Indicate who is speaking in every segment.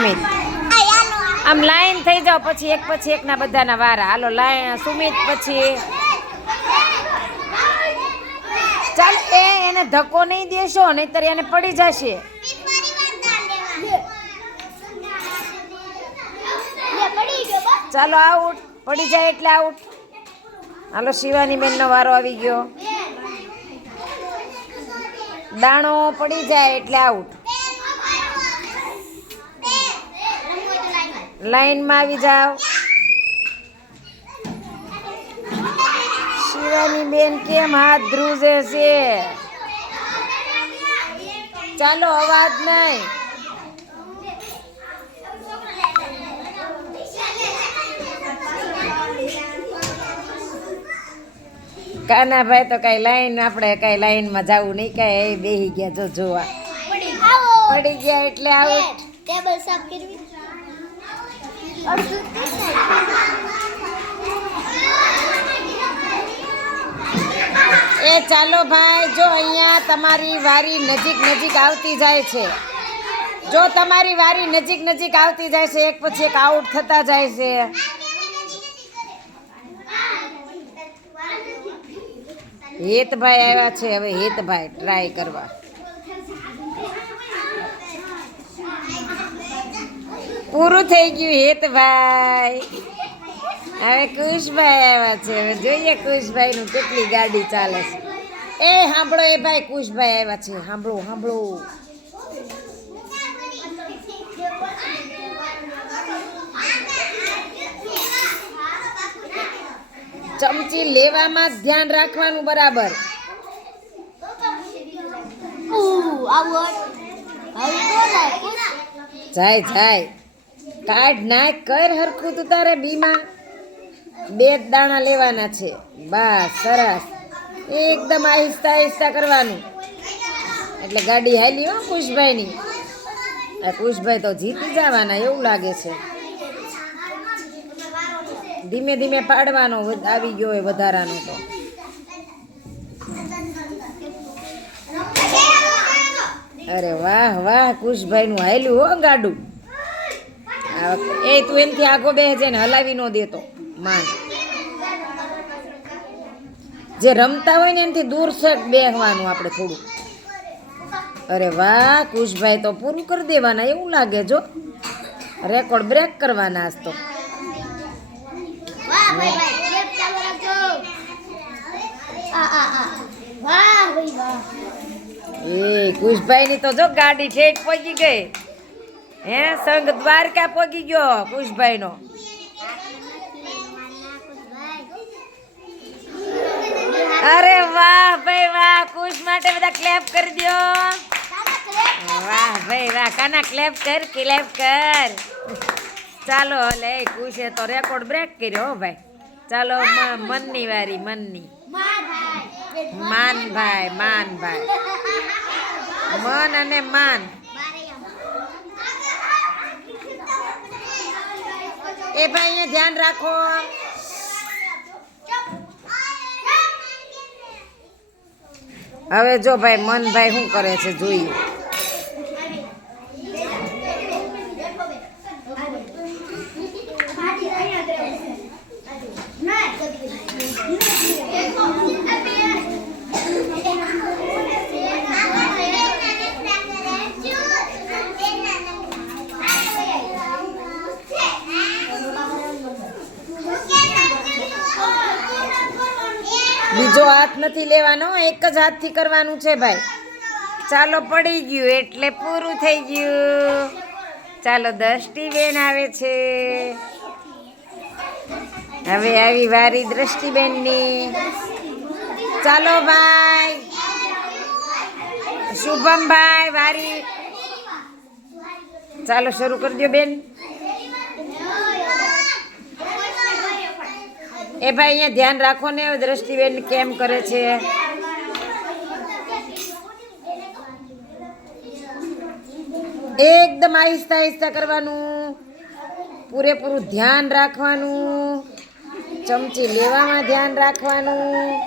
Speaker 1: સુમિત. આમ લાઈન થઈ જાઓ, પછી એક પછી એકના બધાના વારા. હાલો લાઈન સુમિત પછી. ચાલ, એ એને ધક્કો નહીં દેશો, નહીતર એને પડી જશે. ચાલો, આઉટ. પડી જાય એટલે આઉટ. હાલો, શિવાની બેનનો વારો આવી ગયો. દાણો પડી જાય એટલે આઉટ. લાઈનમાં આવી જાઓ. શિવાની બેન કેમ હાથ ધ્રુજે છે? ચાલો અવાજ નહીં. કાનાભાઈ તો કઈ લાઈન આપણે કઈ લાઈનમાં જવું નહીં કઈ એ બેહી ગયા જો જોવા. પડી ગયા. એટલે આવું.
Speaker 2: ટેબલ સાફ કરવી.
Speaker 1: એ ચાલો ભાઈ, જો અહીંયા તમારી વારી નજીક નજીક આવતી જાય છે. જો તમારી વારી નજીક નજીક આવતી જાય છે, એક પછી એક આઉટ થતા જાય છે. હેતભાઈ આવ્યા છે, હવે હેતભાઈ ટ્રાય કરવા. પૂરું થઈ ગયું હેતભાઈ હવે કુશભાઈ આવ્યા છે. હવે જોઈએ કુશભાઈ નું કેટલી ગાડી ચાલે છે. એ સાંભળો એ ભાઈ કુશભાઈ આવ્યા છે. સાંભળો સાંભળો. ચમચી લેવામાં ધ્યાન રાખવાનું બરાબર. જાય જાય. કાઢ નાખ, કર હરખું તું તારે બીમાં. બે દાણા લેવાના છે. બસ, સરસ. એકદમ આહિસ્તા આહિસ્તા કરવાનું. એટલે ગાડી હાલી હો કુશભાઈની. આ કુશભાઈ તો જીતી જવાના એવું લાગે છે. ધીમે ધીમે પાડવાનો આવી ગયો હોય વધારાનો તો. અરે વાહ વાહ કુશભાઈ નું હાલ્યું હો ગાડું. એ તું એનથી આગો છે ને હલાવી ન દેતો. માન. જે રમતા હોય ને એનાથી દૂર સક બેસવાનું આપણે થોડું અરે વાહ કુશભાઈ તો પૂરું કરી દેવાના એવું લાગે જો. રેકોર્ડ બ્રેક કરવાના આજ તો. એ કુશભાઈ ની તો જો ગાડી ઠેઠ પહોંચી ગઈ. હે, સંઘ દ્વારકા પગી ગયો કુશભાઈ નો અરે વાહ ભાઈ વાહ, કુશ માટે બધા ક્લેપ કરી દો વાહ ભાઈ વાહ, કાના ક્લેપ કર ક્લેપ કર. ચાલો લે, કુશે તો રેકોર્ડ બ્રેક કર્યો ભાઈ. ચાલો મનની વારી, મનની. માન ભાઈ માન ભાઈ. મન અને માન. એ ભાઈ ને ધ્યાન રાખો. હવે જો ભાઈ મનભાઈ શું કરે છે જોઈએ. બીજો હાથ નથી લેવાનો, એક જ હાથથી કરવાનું છે ભાઈ. ચાલો પડી ગયું એટલે પૂરું થઈ ગયું. ચાલો દ્રષ્ટિબેન આવે છે. હવે આવી વારી દ્રષ્ટિબેનની ચાલો ભાઈ. શુભમભાઈ વારી. ચાલો શરૂ કરી દો બેન. એ ભાઈ અહીંયા ધ્યાન રાખો ને, દ્રષ્ટિબેન કેમ કરે છે? એકદમ આહિસ્તા આહિસ્તા કરવાનું. પૂરેપૂરું ધ્યાન રાખવાનું. ચમચી લેવામાં ધ્યાન રાખવાનું.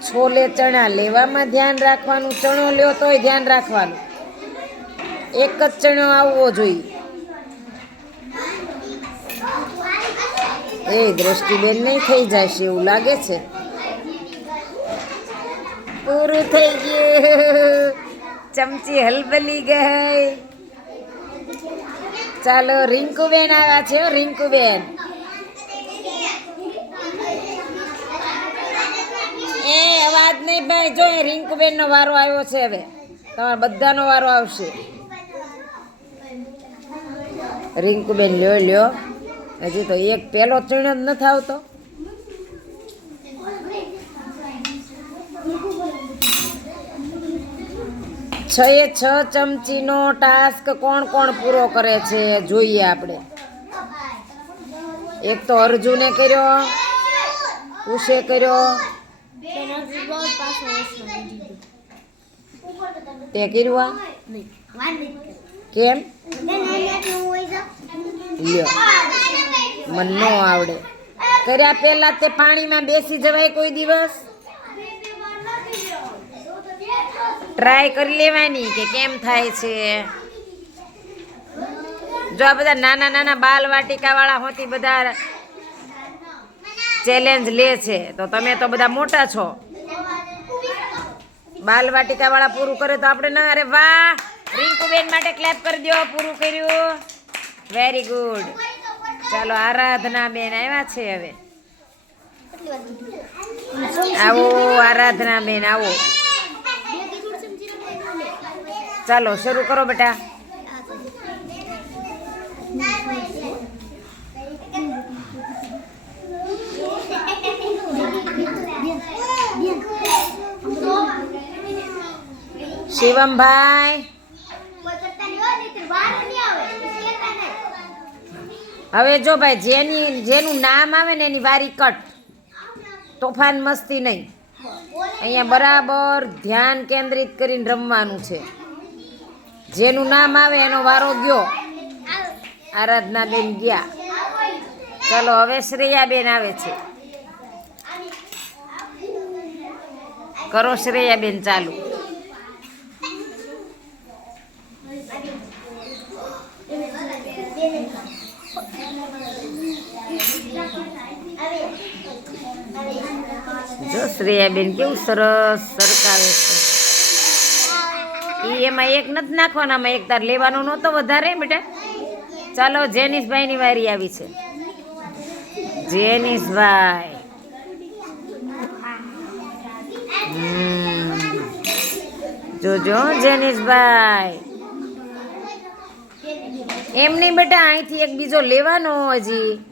Speaker 1: છોલે ચણા લેવામાં ધ્યાન રાખવાનું. ચણો લ્યો તોય ધ્યાન રાખવાનું. એક જ ચણો આવવો જોઈએ. એ દ્રષ્ટિબેન નહીં થઈ જશે એવું લાગે છે. પૂરું થઈ ગયું. ચમચી હલબલી ગઈ. ચાલો, રિંકુબેન આવ્યા છે રિંકુબેન. એ, અવાજ નહીં ભાઈ, જો એ રિંકુબેન નો વારો આવ્યો છે હવે. તમારા બધાનો વારો આવશે. રિંકુબેન, લ્યો લ્યો. હજી તો એક પેલો ચણ જ નથી આવતો. છ એ છ ચમચીનો ટાસ્ક કોણ કોણ પૂરો કરે છે જોઈએ આપણે. એક તો અર્જુને કર્યો ઉષે કર્યો. તે કર્યું કેમ? લ્યો. મન ન આવડે. કર્યા પહેલા તે પાણીમાં બેસી જવાય કોઈ દિવસ? ટ્રાય કરી લેવાની કે કેમ થાય છે? જો આ બધા નાના નાના બાલ વાટિકા વાળા હોતી બધા ચેલેન્જ લે છે, તો તમે તો બધા મોટા છો. બાલ વાટિકા વાળા પૂરું કરે તો આપણે ના, અરે વાહ! રિંકુબેન માટે ક્લેપ કરી દો પૂરું કર્યું. વેરી ગુડ ચાલો, આરાધના બેન આવ્યા છે હવે. આવો, આરાધના બેન, આવો. ચાલો, શરૂ કરો બેટા. શિવમભાઈ. હવે જો ભાઈ, જેની, જેનું નામ આવે ને એની વારી કટ. તોફાન મસ્તી નહીં. અહીંયા બરાબર ધ્યાન કેન્દ્રિત કરીને રમવાનું છે. જેનું નામ આવે એનો વારો ગયો. આરાધના બેન ગયા. ચલો, હવે શ્રેયા બેન આવે છે. કરો શ્રેયા બેન ચાલુ. જો શ્રેયા બેન કેવું સરસ સરકાવે છે. એ એમાં એક નથી નાખવાનામાં એક તાર લેવાનો નહોતો વધારે, બેટા. ચાલો, જેનિશભાઈની વારી આવી છે. જેનિસભાઈ હમ. જોજો, જેનિશભાઈ. જેનિસભાઈ એમ નહીં, બેટા, અહીંથી એક બીજો લેવાનો હજી.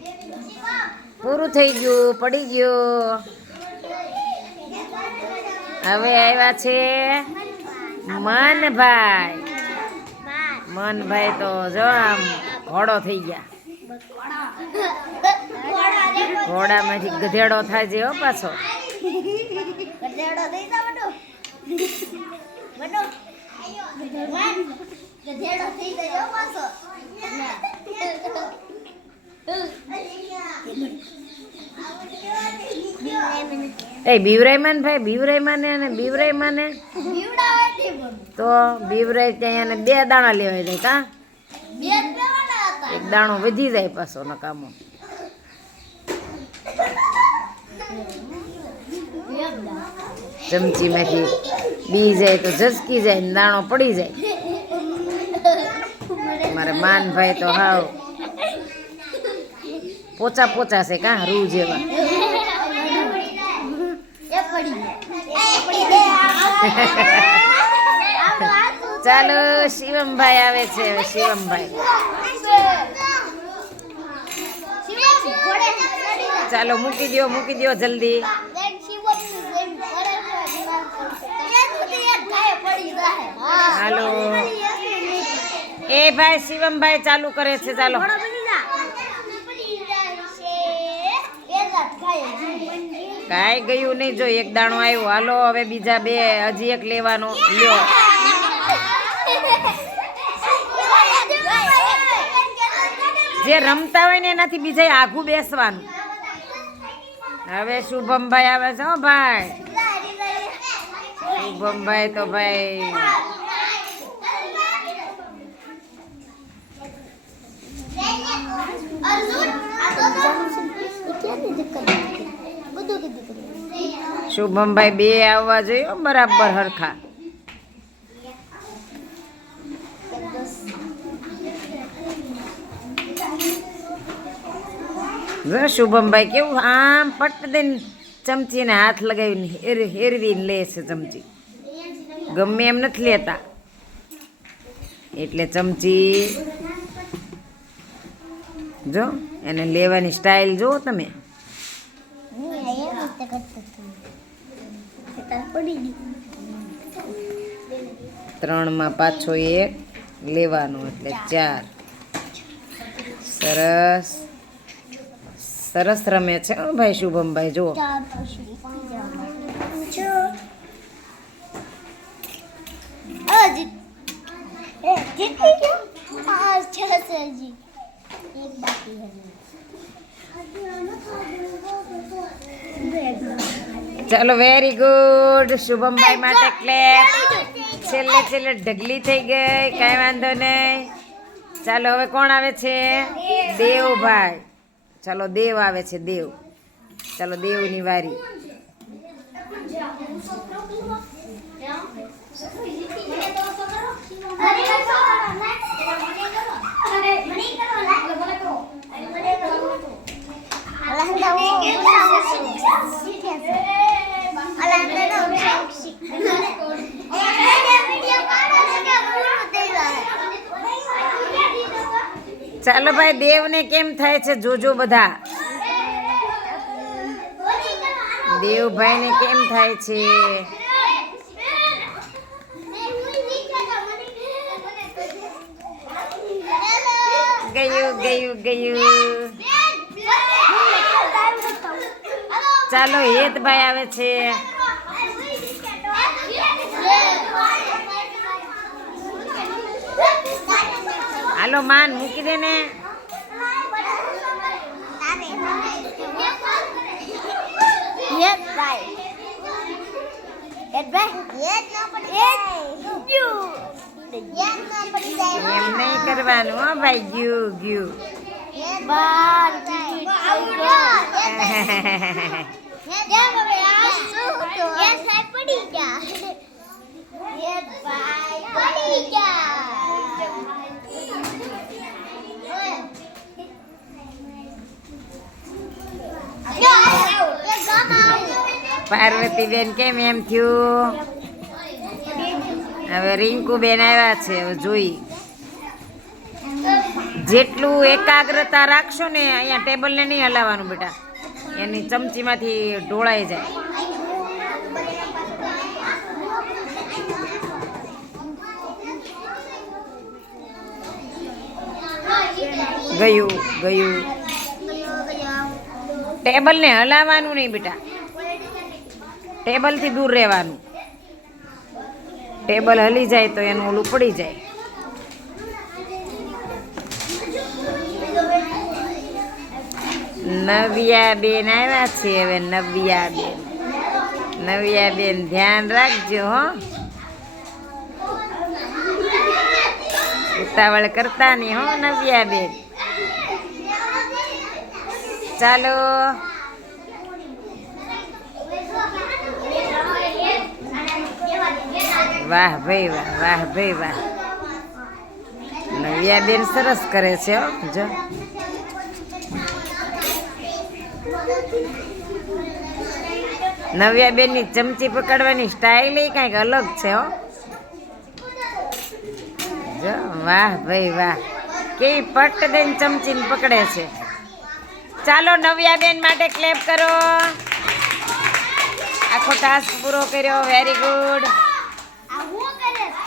Speaker 1: પૂરું થઈ ગયું, પડી ગયું. હવે આવ્યા છે મનભાઈ. મનભાઈ તો જો આમ ઘોડો થઈ ગયા. ઘોડામાંથી ગધેડો થાય છે હો પાછો. એ બીવરાયમાન ભાઈ, બીવરાયમાને અને બીવરાયમાને. તો બીવરાય ત્યાં એને બે દાણા લેવાય જાય કા? એક દાણો વધી જાય પાછો નકામો. ચમચીમાંથી બી જાય તો ઝસકી જાય ને દાણો પડી જાય. મારે માનભાઈ તો હાવ પોચા પોચા છે કા, રૂ જેવા. ચાલો, શિવમભાઈ આવે છે શિવમભાઈ. ચાલો, મૂકી દો મૂકી દો જલ્દી. હાલો. એ ભાઈ, શિવમભાઈ ચાલુ કરે છે, ચાલો. કાંઈ ગયું નહીં. જો એક દાણો આવ્યો. હાલો, હવે બીજા બે, હજી એક લેવાનો. લ્યો. જે રમતા હોય ને એનાથી બીજા આઘું બેસવાનું. હવે શુભમભાઈ આવે છે, હો ભાઈ. શુભમભાઈ તો ભાઈ. અર્જુન આ તો શુભમભાઈ બે આવવા જોઈએ બરાબર હરખા. જો શુભમભાઈ કેવું? આમ પટ દઈને ચમચીને હાથ લગાવીને હેર હેરવીને લે છે ચમચી. ગમે એમ નથી લેતા. એટલે ચમચી જો, એને લેવાની સ્ટાઇલ જુઓ તમે. ત્રણમાં પાછો એક લેવાનો એટલે ચાર. સરસ. સરસ રમે છે ભાઈ શુભમભાઈ, જુઓ.
Speaker 2: જીતી ગયો?
Speaker 1: ચાલો વેરી ગુડ શુભમભાઈ માટે ક્લેપ છેલ્લે છેલ્લે ઢગલી થઈ ગઈ, કાંઈ વાંધો નહીં. ચાલો, હવે કોણ આવે છે? દેવભાઈ ચાલો, દેવ આવે છે, દેવ. ચાલો, દેવની વારી. ચાલો ભાઈ, દેવને કેમ થાય છે જોજો બધા? દેવભાઈને કેમ થાય છે? ગયું ગયું ગયું. ચાલો હેતભાઈ આવે છે. હાલો માન મૂકી દે ને. એમ નહીં કરવાનું હો ભાઈ ગયું ગયું.
Speaker 2: ગયા
Speaker 1: બેન કેમ એમ થયું? હવે રિંકુબેન આવ્યા છે, હવે જોઈ. જેટલું એકાગ્રતા રાખશો ને, અહીંયા ટેબલને નહીં હલાવવાનું બેટા. એની ચમચીમાંથી ઢોળાઈ જાય. ગયું ગયું. ટેબલને હલાવવાનું નહીં બેટા. ટેબલથી દૂર રહેવાનું. ટેબલ હલી જાય તો એનું ઓલું પડી જાય. નવિયા બેન આવ્યા છે હવે નવિયા બેન નવિયા બેન ધ્યાન રાખજો, હો. ઉતાવળ કરતા નહીં, હો નવિયા બેન ચાલો. વાહ ભાઈ વાહ વાહ ભાઈ વાહ. નવિયા બેન સરસ કરે છે, હો. જો. નવ્યા બેનની ચમચી પકડવાની સ્ટાઇલ કંઈક અલગ છે, હો. જો, વાહ ભાઈ, વાહ. કેવી પટ દઈને ચમચી પકડે છે. ચાલો નવ્યા બેન માટે ક્લેપ કરો. આખો ટાસ્ક પૂરો કર્યો વેરી ગુડ